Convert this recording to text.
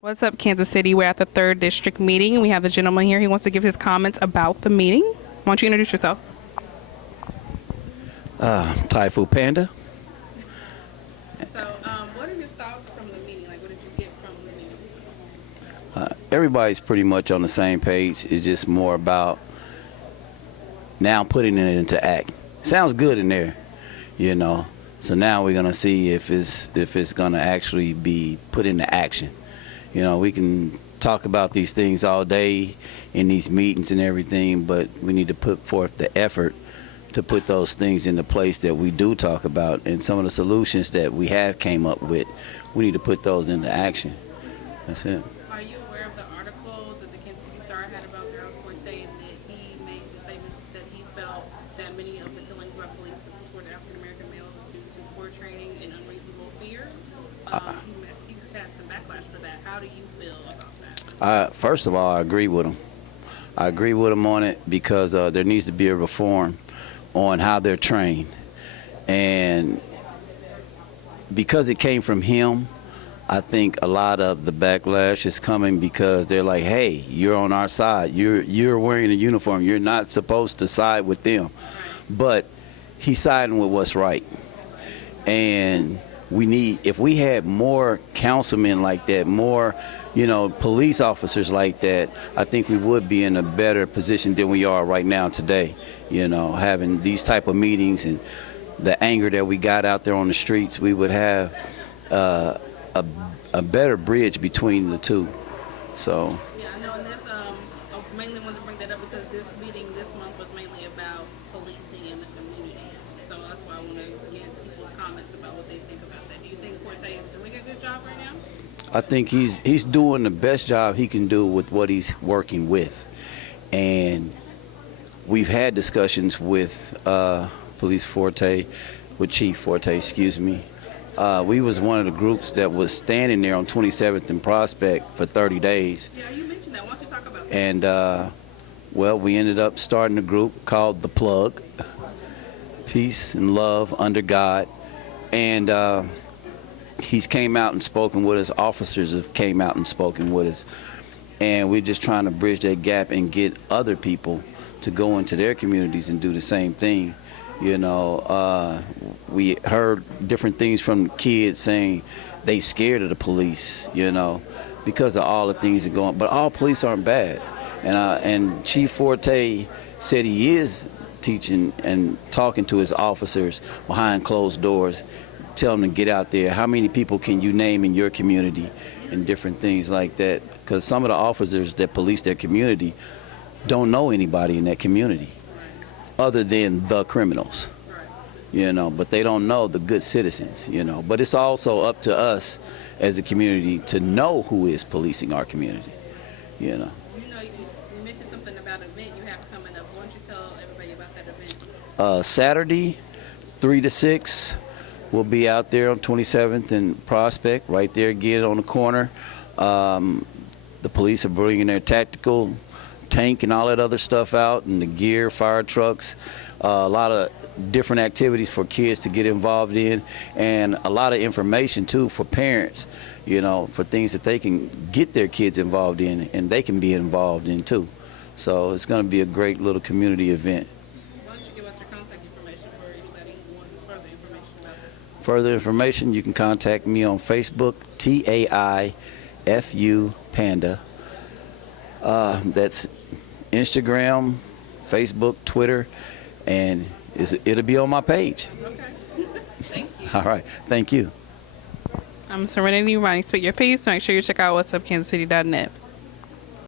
What's up, Kansas City? We're at the 3rd District meeting. We have a gentleman here. He wants to give his comments about the meeting. Why don't you introduce yourself? Tai Fu Panda. So, what are your thoughts from the meeting? Like, what did you get from the meeting? Everybody's pretty much on the same page. It's just more about now putting it into act. Sounds good in there, you know. So now we're gonna see if it's gonna actually be put into action. You know, we can talk about these things all day in these meetings and everything, but we need to put forth the effort to put those things into place that we do talk about, and some of the solutions that we have came up with, we need to put those into action. That's it. Are you aware of the article that the Kansas City Star had about Darryl Forté, and that he made some statements that he felt that many of the killings by police toward African American males was due to poor training and unreasonable fear? He had some backlash for that. How do you feel about that? First of all, I agree with him. I agree with him on it because there needs to be a reform on how they're trained. And because it came from him, I think a lot of the backlash is coming because they're like, hey, you're on our side. You're wearing a uniform. You're not supposed to side with them. But he's siding with what's right. And if we had more councilmen like that, more, police officers like that, I think we would be in a better position than we are right now today. Having these type of meetings and the anger that we got out there on the streets, we would have a better bridge between the two. So. Yeah, I know, and this I mainly wanted to bring that up because this meeting this month was mainly about policing in the community. So that's why I want to get people's comments about what they think about that. Do you think Forté is doing a good job right now? I think he's doing the best job he can do with what he's working with. And we've had discussions with Police Forté, with Chief Forté, excuse me. We was one of the groups that was standing there on 27th and Prospect for 30 days. Yeah, you mentioned that. Why don't you talk about that? And, well, we ended up starting a group called The Plug, Peace and Love Under God. And he's came out and spoken with us. Officers have came out and spoken with us. And we're just trying to bridge that gap and get other people to go into their communities and do the same thing. We heard different things from kids saying they scared of the police, because of all the things that go on. But all police aren't bad. And Chief Forté said he is teaching and talking to his officers behind closed doors, tell them to get out there. How many people can you name in your community and different things like that? Because some of the officers that police their community don't know anybody in that community other than the criminals, but they don't know the good citizens, But it's also up to us as a community to know who is policing our community, You mentioned something about an event you have coming up. Why don't you tell everybody about that event? Saturday, 3 to 6, we'll be out there on 27th and Prospect, right there again on the corner. The police are bringing their tactical tank and all that other stuff out, and the gear, fire trucks, a lot of different activities for kids to get involved in, and a lot of information too for parents, for things that they can get their kids involved in and they can be involved in too. So it's going to be a great little community event. Why don't you give us your contact information for anybody who wants further information about it? Further information, you can contact me on Facebook, TAIFU Panda. That's Instagram, Facebook, Twitter, and it'll be on my page. Okay. Thank you. All right. Thank you. I'm Serenity. Ronnie, speak your piece. Make sure you check out what'supkansascity.net.